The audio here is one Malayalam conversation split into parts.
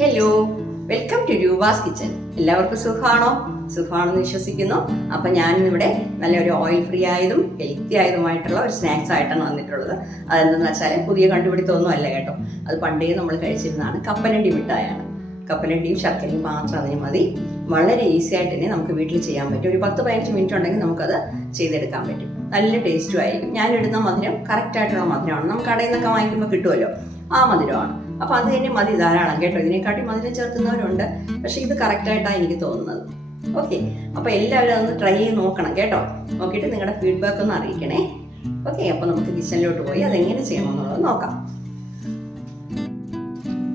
Hello, welcome to Roopa's kitchen. എല്ലാവർക്കും സുഖമാണെന്ന് വിശ്വസിക്കുന്നു. അപ്പം ഞാനിന്നിവിടെ നല്ലൊരു ഓയിൽ ഫ്രീ ആയതും ഹെൽത്തി ആയതുമായിട്ടുള്ള ഒരു സ്നാക്സ് ആയിട്ടാണ് വന്നിട്ടുള്ളത്. അതെന്തെന്ന് വെച്ചാൽ പുതിയ കണ്ടുപിടുത്തമൊന്നും അല്ല കേട്ടോ. അത് പണ്ടേ നമ്മൾ കഴിച്ചിരുന്നതാണ്. കപ്പലണ്ടി മിഠായാണ്. കപ്പലണ്ടിയും ശർക്കരയും മാത്രം അതിന് മതി. വളരെ ഈസി ആയിട്ട് തന്നെ നമുക്ക് വീട്ടിൽ ചെയ്യാൻ പറ്റും. ഒരു 10-15 മിനിറ്റ് ഉണ്ടെങ്കിൽ നമുക്കത് ചെയ്തെടുക്കാൻ പറ്റും. നല്ല ടേസ്റ്റും ആയിരിക്കും. ഞാനിടുന്ന മധുരം കറക്റ്റായിട്ടുള്ള മധുരമാണ്. നമുക്ക് കടയിൽ നിന്നൊക്കെ വാങ്ങിക്കുമ്പോൾ കിട്ടുമല്ലോ, ആ മധുരമാണ്. അപ്പോൾ അത് തന്നെ മതി, ധാരാളം കേട്ടോ. ഇതിനെക്കാട്ടി മധുരം ചേർക്കുന്നവരുണ്ട്, പക്ഷേ ഇത് കറക്റ്റായിട്ടാണ് എനിക്ക് തോന്നുന്നത്. ഓക്കെ, അപ്പോൾ എല്ലാവരും അതൊന്ന് ട്രൈ ചെയ്ത് നോക്കണം കേട്ടോ. നോക്കിയിട്ട് നിങ്ങളുടെ ഫീഡ്ബാക്ക് ഒന്ന് അറിയിക്കണേ. ഓക്കെ, അപ്പോൾ നമുക്ക് കിച്ചണിലോട്ട് പോയി അതെങ്ങനെ ചെയ്യണമെന്നുള്ളത് നോക്കാം.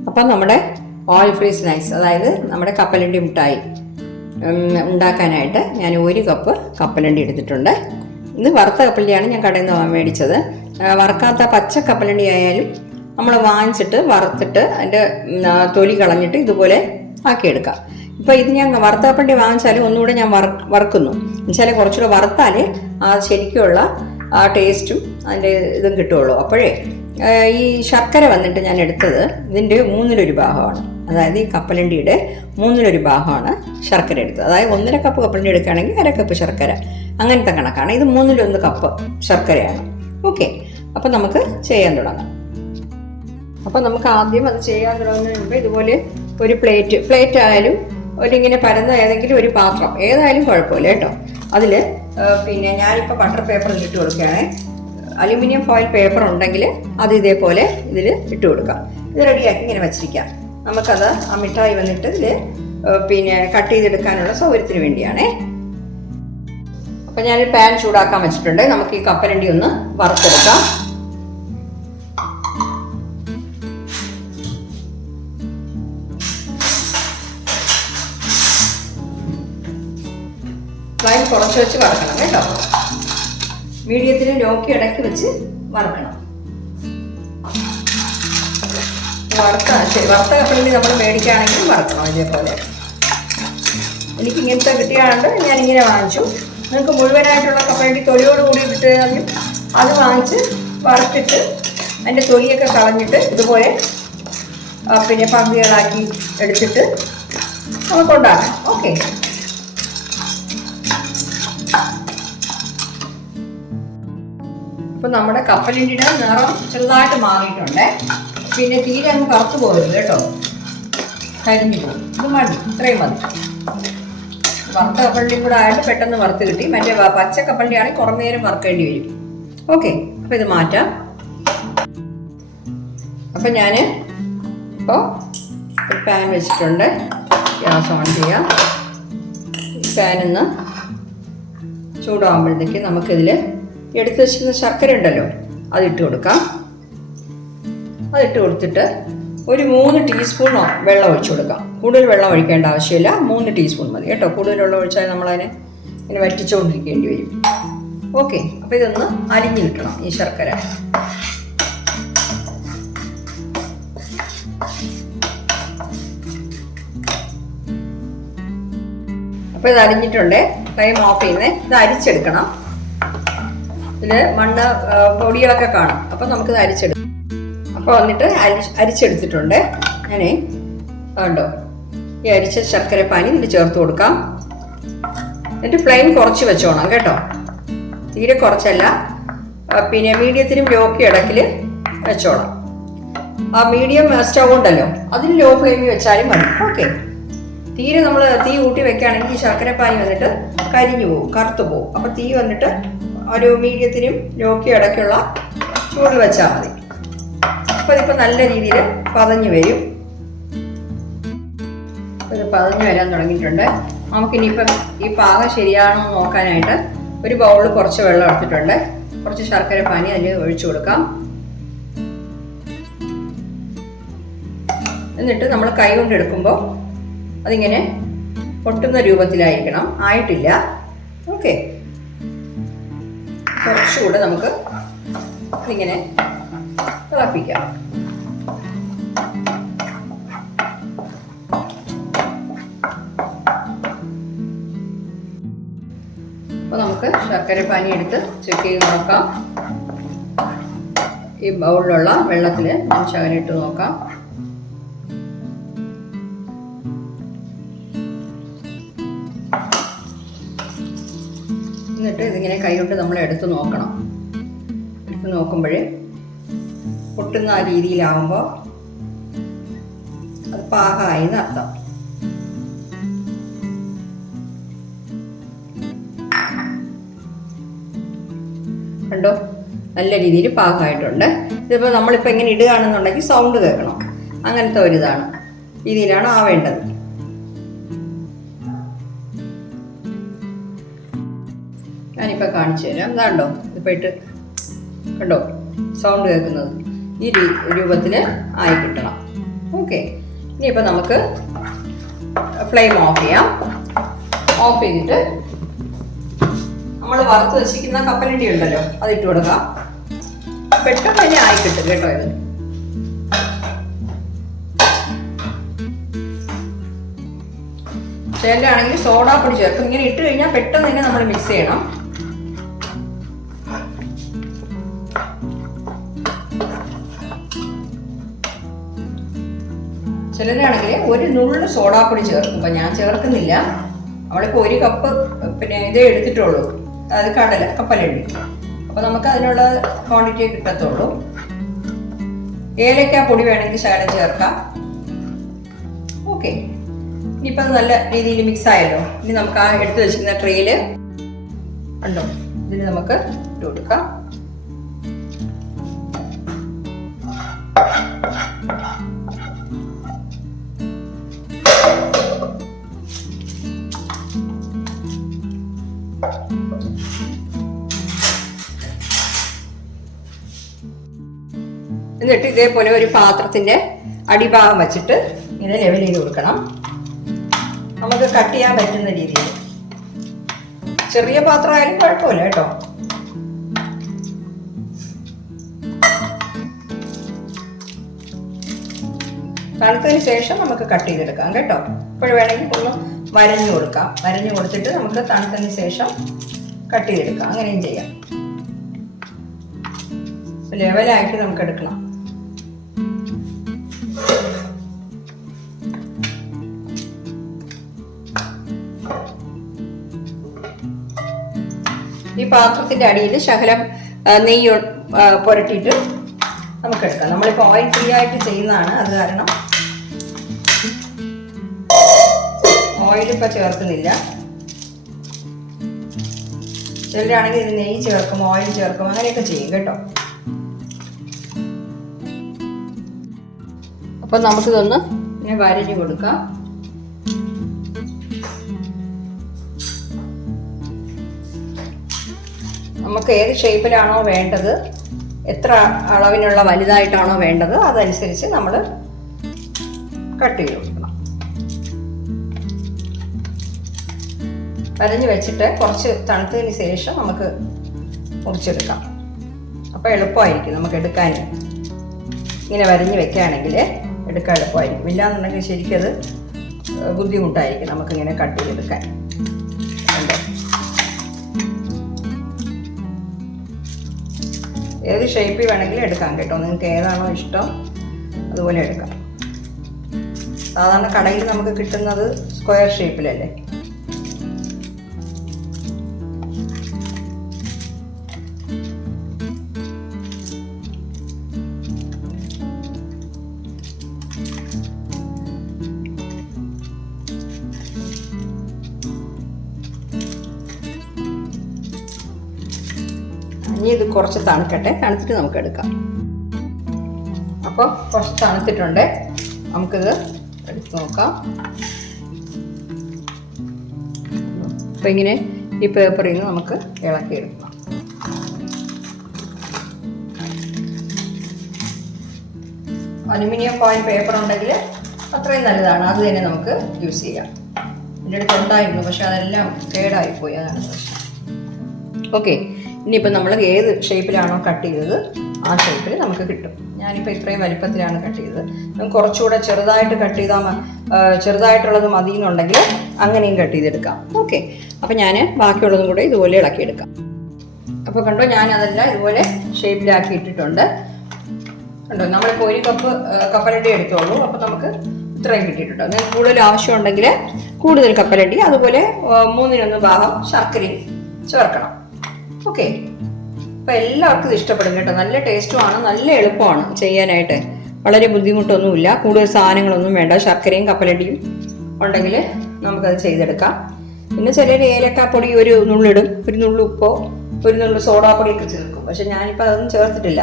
അപ്പം നമ്മുടെ ഓയിൽ ഫ്രീ സ്നാക്സ്, അതായത് നമ്മുടെ കപ്പലണ്ടി മിഠായി ഉണ്ടാക്കാനായിട്ട് ഞാൻ 1 കപ്പ് കപ്പലണ്ടി എടുത്തിട്ടുണ്ട്. ഇത് വറുത്ത കപ്പലണ്ടിയാണ് ഞാൻ കടയിൽ നിന്ന് മേടിച്ചത്. വറുക്കാത്ത പച്ച കപ്പലണ്ടി ആയാലും നമ്മൾ വാങ്ങിച്ചിട്ട് വറുത്തിട്ട് അതിൻ്റെ തൊലി കളഞ്ഞിട്ട് ഇതുപോലെ ആക്കിയെടുക്കാം. ഇപ്പോൾ ഇത് ഞാൻ വറുത്ത കപ്പലണ്ടി വാങ്ങിച്ചാലും ഒന്നുകൂടെ ഞാൻ വറുക്കുന്നു. എന്നുവെച്ചാൽ കുറച്ചുകൂടെ വറുത്താൽ ആ ശരിക്കുള്ള ആ ടേസ്റ്റും അതിൻ്റെ ഇതും കിട്ടുള്ളൂ. അപ്പോഴേ ഈ ശർക്കര വന്നിട്ട് ഞാൻ എടുത്തത് ഇതിൻ്റെ 1/3 ഭാഗമാണ്. അതായത് ഈ കപ്പലണ്ടിയുടെ 1/3 ഭാഗമാണ് ശർക്കര എടുത്തത്. അതായത് 1.5 കപ്പ് കപ്പലണ്ടി എടുക്കുകയാണെങ്കിൽ 1/2 കപ്പ് ശർക്കര, അങ്ങനത്തെ കണക്കാണ്. ഇത് 1/3 കപ്പ് ശർക്കരയാണ്. ഓക്കെ, അപ്പം നമുക്ക് ചെയ്യാൻ തുടങ്ങാം. അപ്പം നമുക്ക് ആദ്യം അത് ചെയ്യാൻ തുടങ്ങുന്നതിന് മുമ്പ് ഇതുപോലെ ഒരു പ്ലേറ്റ് ആയാലും ഒരിങ്ങനെ പരന്ന ഏതെങ്കിലും ഒരു പാത്രം ഏതായാലും കുഴപ്പമില്ല കേട്ടോ. അതിൽ പിന്നെ ഞാനിപ്പോൾ ബട്ടർ പേപ്പറിൽ ഇട്ട് കൊടുക്കുകയാണ്. അലുമിനിയം ഫോയിൽ പേപ്പർ ഉണ്ടെങ്കിൽ അത് ഇതേപോലെ ഇതിൽ ഇട്ട് കൊടുക്കാം. ഇത് റെഡിയാക്കി ഇങ്ങനെ വച്ചിരിക്കാം. നമുക്കത് ആ മിഠായി വന്നിട്ട് ഇതിൽ പിന്നെ കട്ട് ചെയ്തെടുക്കാനുള്ള സൗകര്യത്തിന് വേണ്ടിയാണേ. അപ്പം ഞാനൊരു പാൻ ചൂടാക്കാൻ വെച്ചിട്ടുണ്ട്. നമുക്ക് ഈ കപ്പലണ്ടി ഒന്ന് വറുത്തെടുക്കാം. ഫ്ലെയിം കുറച്ച് വെച്ച് വറക്കണം കേട്ടോ. മീഡിയത്തിന് ലോക്കി ഇടയ്ക്ക് വെച്ച് വറക്കണം. വറുത്ത കപ്പലണ്ടി നമ്മൾ മേടിക്കുകയാണെങ്കിൽ വറക്കണം ഇതേപോലെ. എനിക്ക് ഇങ്ങനത്തെ കിട്ടിയാണ്ട് ഞാനിങ്ങനെ വാങ്ങിച്ചു. നിങ്ങൾക്ക് മുഴുവനായിട്ടുള്ള കപ്പലണ്ടി തൊലിയോട് കൂടി കിട്ടുകയാണെങ്കിൽ അത് വാങ്ങിച്ച് വറുത്തിട്ട് അതിൻ്റെ തൊലിയൊക്കെ കളഞ്ഞിട്ട് ഇതുപോലെ പിന്നെ പന്തികളാക്കി എടുത്തിട്ട് നമുക്ക് ഉണ്ടാക്കാം. ഓക്കെ, അപ്പം നമ്മുടെ കപ്പലണ്ടിയുടെ നിറം ചെറുതായിട്ട് മാറിയിട്ടുണ്ട്. പിന്നെ തീരെ അങ്ങ് കറുത്ത് പോകരുത് കേട്ടോ, കരിഞ്ഞു പോകും. ഇത് മതി, ഇത്രയും മതി. വറുത്ത കപ്പലണ്ടിയും കൂടെ ആയിട്ട് പെട്ടെന്ന് വറുത്ത് കിട്ടി. മറ്റേ പച്ച കപ്പലണ്ടിയാണെങ്കിൽ കുറേ നേരം വറുക്കേണ്ടി വരും. ഓക്കെ, അപ്പം ഇത് മാറ്റാം. അപ്പം ഞാൻ ഇപ്പോൾ ഒരു പാൻ വെച്ചിട്ടുണ്ട്. ഗ്യാസ് ഓൺ ചെയ്യാം. പാനിന്ന് ചൂടാകുമ്പോഴത്തേക്ക് നമുക്കിതിൽ എടുത്ത് വെച്ചിരുന്ന ശർക്കര ഉണ്ടല്ലോ, അതിട്ട് കൊടുക്കാം. അതിട്ട് കൊടുത്തിട്ട് ഒരു 3 ടീസ്പൂണോ വെള്ളം ഒഴിച്ചു കൊടുക്കാം. കൂടുതൽ വെള്ളം ഒഴിക്കേണ്ട ആവശ്യമില്ല, 3 ടീസ്പൂൺ മതി കേട്ടോ. കൂടുതൽ വെള്ളം ഒഴിച്ചാൽ നമ്മളതിനെ ഇങ്ങനെ വറ്റിച്ചുകൊണ്ടിരിക്കേണ്ടി വരും. ഓക്കെ, അപ്പോൾ ഇതൊന്ന് അരിഞ്ഞ് കിട്ടണം ഈ ശർക്കര. അപ്പോൾ ഇത് അരിഞ്ഞിട്ടുണ്ട്. ഫ്ലെയിം ഓഫ് ചെയ്യുന്നത്. ഇത് അരിച്ചെടുക്കണം. ഇതിൽ മണ്ണ് പൊടികളൊക്കെ കാണും. അപ്പം നമുക്കിത് അരിച്ചെടുക്കാം. അപ്പോൾ വന്നിട്ട് അരിച്ചെടുത്തിട്ടുണ്ട് ഞാനേ. കണ്ടോ, ഈ അരിച്ച ശർക്കര പാനി ഇതിൽ ചേർത്ത് കൊടുക്കാം. എന്നിട്ട് ഫ്ലെയിം കുറച്ച് വെച്ചോണം കേട്ടോ, തീരെ കുറച്ചല്ല. പിന്നെ മീഡിയത്തിനും ലോക്ക് ഇടയ്ക്കിൽ വെച്ചോണം. ആ മീഡിയം സ്റ്റൗ ഉണ്ടല്ലോ, അതിന് ലോ ഫ്ലെയിമിൽ വെച്ചാലും മതി. ഓക്കെ, തീരെ നമ്മൾ തീ കൂട്ടി വെക്കുകയാണെങ്കിൽ ഈ ശർക്കര പാനി വന്നിട്ട് കരിഞ്ഞു പോകും, കറുത്തു പോകും. അപ്പോൾ തീ വന്നിട്ട് ഒരു മീഡിയത്തിനും ലോക്കി ഇടയ്ക്കുള്ള ചൂടിൽ വെച്ചാൽ മതി. അപ്പോൾ ഇതിപ്പോൾ നല്ല രീതിയിൽ പതഞ്ഞ് വരും. ഇത് പതഞ്ഞ് വരാൻ തുടങ്ങിയിട്ടുണ്ട്. നമുക്കിനിയിപ്പം ഈ പാകം ശരിയാണോ എന്ന് നോക്കാനായിട്ട് ഒരു ബൗളിൽ കുറച്ച് വെള്ളം എടുത്തിട്ടുണ്ട്. കുറച്ച് ശർക്കര പാനി അതിൽ ഒഴിച്ചു കൊടുക്കാം. എന്നിട്ട് നമ്മൾ കൈ കൊണ്ട് എടുക്കുമ്പോൾ അതിങ്ങനെ പൊട്ടുന്ന രൂപത്തിലായിരിക്കണം. ആയിട്ടില്ല. ഓക്കെ, കുറച്ചുകൂടെ നമുക്ക് ഇങ്ങനെ തിളപ്പിക്കാം. അപ്പോൾ നമുക്ക് ശർക്കര പാനി എടുത്ത് ചെക്ക് ചെയ്ത് നോക്കാം. ഈ ബൗളിലുള്ള വെള്ളത്തിൽ ഞാൻ ശകലം ഇട്ട് നോക്കാം. എന്നിട്ട് ഇതിങ്ങനെ കൈകൊണ്ട് നമ്മൾ എടുത്ത് നോക്കണം. എടുത്ത് നോക്കുമ്പോൾ പൊട്ടുന്ന ആ രീതിയിലാവുമ്പോൾ അത് പാകമായി എന്നർത്ഥം. കണ്ടോ, നല്ല രീതിയിൽ പാകമായിട്ടുണ്ട്. ഇതിപ്പോൾ നമ്മളിപ്പോൾ ഇങ്ങനെ ഇടുകയാണെന്നുണ്ടെങ്കിൽ സൗണ്ട് കേൾക്കണം. അങ്ങനത്തെ ഒരിതാണ്, രീതിയിലാണ് ആവേണ്ടത്. ഞാനിപ്പോൾ കാണിച്ചു തരാം. ഇതാണ്ടോ, ഇതിപ്പോൾ ഇട്ട് കണ്ടോ സൗണ്ട് കേൾക്കുന്നത്. ഈ രൂപത്തിൽ ആയി കിട്ടണം. ഓക്കെ, ഇനിയിപ്പോൾ നമുക്ക് ഫ്ലെയിം ഓഫ് ചെയ്യാം. ഓഫ് ചെയ്തിട്ട് നമ്മൾ വറുത്ത് വെച്ചിരിക്കുന്ന കപ്പലണ്ടി ഉണ്ടല്ലോ അതിട്ട് കൊടുക്കാം. പെട്ടെന്ന് തന്നെ ആയി കിട്ടും കേട്ടോ. ഇത് ചിലരാണെങ്കിൽ സോഡാപ്പൊടി ചേർക്കും. ഇങ്ങനെ ഇട്ട് കഴിഞ്ഞാൽ പെട്ടെന്ന് തന്നെ നമ്മൾ മിക്സ് ചെയ്യണം. ചിലരാണെങ്കിൽ ഒരു നുള്ളു സോഡാപ്പൊടി ചേർക്കും. ഇപ്പം ഞാൻ ചേർക്കുന്നില്ല. നമ്മളിപ്പോൾ 1 കപ്പ് പിന്നെ ഇതേ എടുത്തിട്ടുള്ളൂ, അത് കപ്പലണ്ടി. അപ്പോൾ നമുക്ക് അതിനുള്ള ക്വാണ്ടിറ്റിയെ കിട്ടത്തുള്ളൂ. ഏലക്ക പൊടി വേണമെങ്കിൽ ശകലം ചേർക്കാം. ഓക്കെ, ഇനിയിപ്പോൾ അത് നല്ല രീതിയിൽ മിക്സ് ആയല്ലോ. ഇനി നമുക്ക് ആ എടുത്ത് വെച്ചിരുന്ന ട്രേയിൽ ഉണ്ടോ, ഇതിന് നമുക്ക് ഇട്ട് കൊടുക്കാം. എന്നിട്ട് ഇതേപോലെ ഒരു പാത്രത്തിന്റെ അടിഭാഗം വെച്ചിട്ട് ഇങ്ങനെ ലെവൽ ചെയ്ത് കൊടുക്കണം. നമുക്ക് കട്ട് ചെയ്യാൻ പറ്റുന്ന രീതിയിൽ. ചെറിയ പാത്രമായാലും കുഴപ്പമില്ല കേട്ടോ. തണുത്തതിന് ശേഷം നമുക്ക് കട്ട് ചെയ്തെടുക്കാം കേട്ടോ. ഇപ്പോൾ വേണമെങ്കിൽ ഒന്ന് വരഞ്ഞു കൊടുക്കാം. വരഞ്ഞു കൊടുത്തിട്ട് നമുക്ക് തണുത്തതിന് ശേഷം കട്ട് ചെയ്തെടുക്കാം. അങ്ങനെയും ചെയ്യാം. ലെവലായിട്ട് നമുക്ക് എടുക്കണം. ഈ പാത്രത്തിന്റെ അടിയിൽ ശകലം നെയ്യ് പുരട്ടിയിട്ട് നമുക്ക് എടുക്കാം. നമ്മളിപ്പോൾ ഓയിൽ ഫ്രീ ആയിട്ട് ചെയ്യുന്നതാണ്, അത് കാരണം ഓയിൽ ഇപ്പം ചേർക്കുന്നില്ല. ചിലരാണെങ്കിൽ ഇത് നെയ്യ് ചേർക്കും, ഓയിൽ ചേർക്കും, അങ്ങനെയൊക്കെ ചെയ്യും കേട്ടോ. അപ്പം നമുക്കിതൊന്ന് ഇങ്ങനെ വരഞ്ഞു കൊടുക്കാം. നമുക്ക് ഏത് ഷേപ്പിലാണോ വേണ്ടത്, എത്ര അളവിനുള്ള വലുതായിട്ടാണോ വേണ്ടത്, അതനുസരിച്ച് നമ്മൾ കട്ട് ചെയ്ത് കൊടുക്കണം. വരഞ്ഞ് വെച്ചിട്ട് കുറച്ച് തണുത്തതിന് ശേഷം നമുക്ക് മുറിച്ചെടുക്കാം. അപ്പോൾ എളുപ്പമായിരിക്കും നമുക്ക് എടുക്കാൻ. ഇങ്ങനെ വരഞ്ഞ് വെക്കുകയാണെങ്കിൽ എടുക്കാൻ എളുപ്പമായിരിക്കും. ഇല്ലാന്നുണ്ടെങ്കിൽ ശരിക്കത് ബുദ്ധിമുട്ടായിരിക്കും നമുക്കിങ്ങനെ കട്ട് ചെയ്തെടുക്കാൻ. ഏത് ഷേപ്പിൽ വേണമെങ്കിലും എടുക്കാം കേട്ടോ. നിങ്ങൾക്ക് ഏതാണോ ഇഷ്ടം അതുപോലെ എടുക്കാം. സാധാരണ കടയിൽ നമുക്ക് കിട്ടുന്നത് സ്ക്വയർ ഷേപ്പിലല്ലേ. ഇനി ഇത് കുറച്ച് തണുക്കട്ടെ. തണുത്തിട്ട് നമുക്ക് എടുക്കാം. അപ്പോൾ കുറച്ച് തണുത്തിട്ടുണ്ട്. നമുക്കിത് എടുത്ത് നോക്കാം. അപ്പോൾ ഇങ്ങനെ ഈ പേപ്പറിൽ നിന്ന് നമുക്ക് ഇളക്കിയെടുക്കണം. അലുമിനിയം ഫോയിൽ പേപ്പർ ഉണ്ടെങ്കിൽ അത്രയും നല്ലതാണ്. അത് തന്നെ നമുക്ക് യൂസ് ചെയ്യാം. എൻ്റെ അടുത്ത് ഉണ്ടായിരുന്നു, പക്ഷെ അതെല്ലാം കേടായിപ്പോയി. അതാണ് പ്രശ്നം. ഓക്കെ, ഇനിയിപ്പോൾ നമ്മൾ ഏത് ഷേപ്പിലാണോ കട്ട് ചെയ്തത് ആ ഷേപ്പിൽ നമുക്ക് കിട്ടും. ഞാനിപ്പോൾ ഇത്രയും വലിപ്പത്തിലാണ് കട്ട് ചെയ്തത്. നമുക്ക് കുറച്ചുകൂടെ ചെറുതായിട്ട് കട്ട് ചെയ്താൽ ചെറുതായിട്ടുള്ളത് മതി എന്നുണ്ടെങ്കിൽ അങ്ങനെയും കട്ട് ചെയ്തെടുക്കാം. ഓക്കെ, അപ്പോൾ ഞാൻ ബാക്കിയുള്ളതും കൂടെ ഇതുപോലെ ഇളക്കിയെടുക്കാം. അപ്പോൾ കണ്ടോ, ഞാൻ അതെല്ലാം ഇതുപോലെ ഷേപ്പിലാക്കി ഇട്ടിട്ടുണ്ട്. കണ്ടോ, നമ്മളിപ്പോൾ 1 കപ്പ് കപ്പലണ്ടി എടുത്തോളൂ. അപ്പോൾ നമുക്ക് ഇത്രയും കിട്ടിയിട്ടുണ്ട്. നിങ്ങൾക്ക് കൂടുതൽ ആവശ്യമുണ്ടെങ്കിൽ കൂടുതൽ കപ്പലണ്ടി, അതുപോലെ 3-1 ഭാഗം ശർക്കരയും ചേർക്കണം. ഓക്കെ, അപ്പോൾ എല്ലാവർക്കും ഇത് ഇഷ്ടപ്പെടും കേട്ടോ. നല്ല ടേസ്റ്റുമാണ്, നല്ല എളുപ്പമാണ് ചെയ്യാനായിട്ട്, വളരെ ബുദ്ധിമുട്ടൊന്നുമില്ല. കൂടുതൽ സാധനങ്ങളൊന്നും വേണ്ട. ശർക്കരയും കപ്പലണ്ടിയും ഉണ്ടെങ്കിൽ നമുക്കത് ചെയ്തെടുക്കാം. പിന്നെ ചിലർ ഏലക്കാപ്പൊടി ഒരു നുള്ളിടും, ഒരു നുള്ളു ഉപ്പോ ഒരു നുള്ളു സോഡാപ്പൊടിയൊക്കെ ചേർക്കും. പക്ഷെ ഞാനിപ്പോൾ അതൊന്നും ചേർത്തിട്ടില്ല.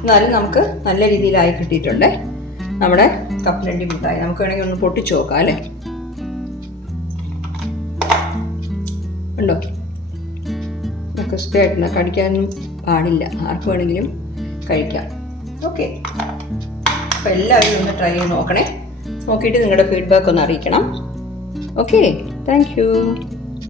എന്നാലും നമുക്ക് നല്ല രീതിയിലായി കിട്ടിയിട്ടുണ്ട് നമ്മുടെ കപ്പലണ്ടി മിഠായി. നമുക്ക് വേണമെങ്കിൽ ഒന്ന് പൊട്ടിച്ചു നോക്കാം അല്ലേ. ഉണ്ടോ? ക്രിസ്പി ആയിട്ടുണ്ട്, കടിക്കാനൊന്നും പാടില്ല, ആർക്ക് വേണമെങ്കിലും കഴിക്കാം. ഓക്കെ, അപ്പോൾ എല്ലാവരും ഒന്ന് ട്രൈ ചെയ്ത് നോക്കണേ. നോക്കിയിട്ട് നിങ്ങളുടെ ഫീഡ്ബാക്ക് ഒന്ന് അറിയിക്കണം. Okay, thank you.